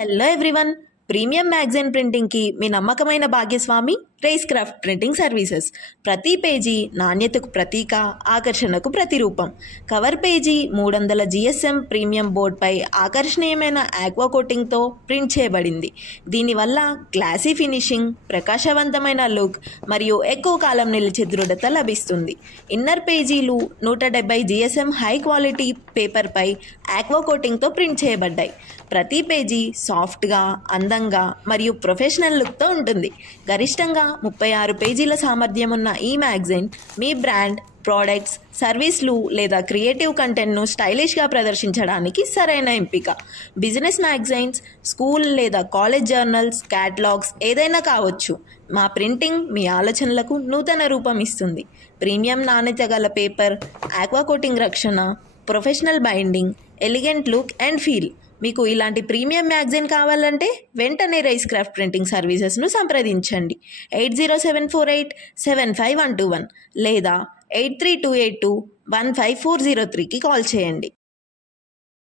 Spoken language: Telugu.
Hello everyone. ప్రీమియం మ్యాగజైన్ ప్రింటింగ్కి మీ నమ్మకమైన భాగ్యస్వామి రేస్ క్రాఫ్ట్ ప్రింటింగ్ సర్వీసెస్. ప్రతి పేజీ నాణ్యతకు ప్రతీక, ఆకర్షణకు ప్రతిరూపం. కవర్ పేజీ 300 GSM ప్రీమియం బోర్డ్పై ఆకర్షణీయమైన ఆక్వా కోటింగ్తో ప్రింట్ చేయబడింది. దీనివల్ల క్లాసీ ఫినిషింగ్, ప్రకాశవంతమైన లుక్ మరియు ఎక్కువ కాలం నిలిచే దృఢత లభిస్తుంది. ఇన్నర్ పేజీలు 170 GSM హై క్వాలిటీ పేపర్పై ఆక్వా కోటింగ్తో ప్రింట్ చేయబడ్డాయి. ప్రతి పేజీ సాఫ్ట్గా, అందంగా మరియు ప్రొఫెషనల్ లుక్తో ఉంటుంది. గరిష్టంగా 36 పేజీల సామర్థ్యం ఉన్న ఈ మ్యాగజైన్ మీ బ్రాండ్, ప్రోడక్ట్స్, సర్వీస్లు లేదా క్రియేటివ్ కంటెంట్ను స్టైలిష్గా ప్రదర్శించడానికి సరైన ఎంపిక. బిజినెస్ మ్యాగజైన్స్, స్కూల్ లేదా కాలేజ్ జర్నల్స్, క్యాటలాగ్స్ ఏదైనా కావచ్చు. మా ప్రింటింగ్ మీ ఆలోచనలకు నూతన రూపం ఇస్తుంది. ప్రీమియం నాణ్యత గల పేపర్, ఆక్వా కోటింగ్ రక్షణ, professional binding, elegant look and feel. మీకు ఇలాంటి ప్రీమియం మ్యాగజైన్ కావాలంటే వెంటనే రైస్ క్రాఫ్ట్ ప్రింటింగ్ సర్వీసెస్ను సంప్రదించండి. 8074875121 లేదా 8328215403కి కాల్ చేయండి.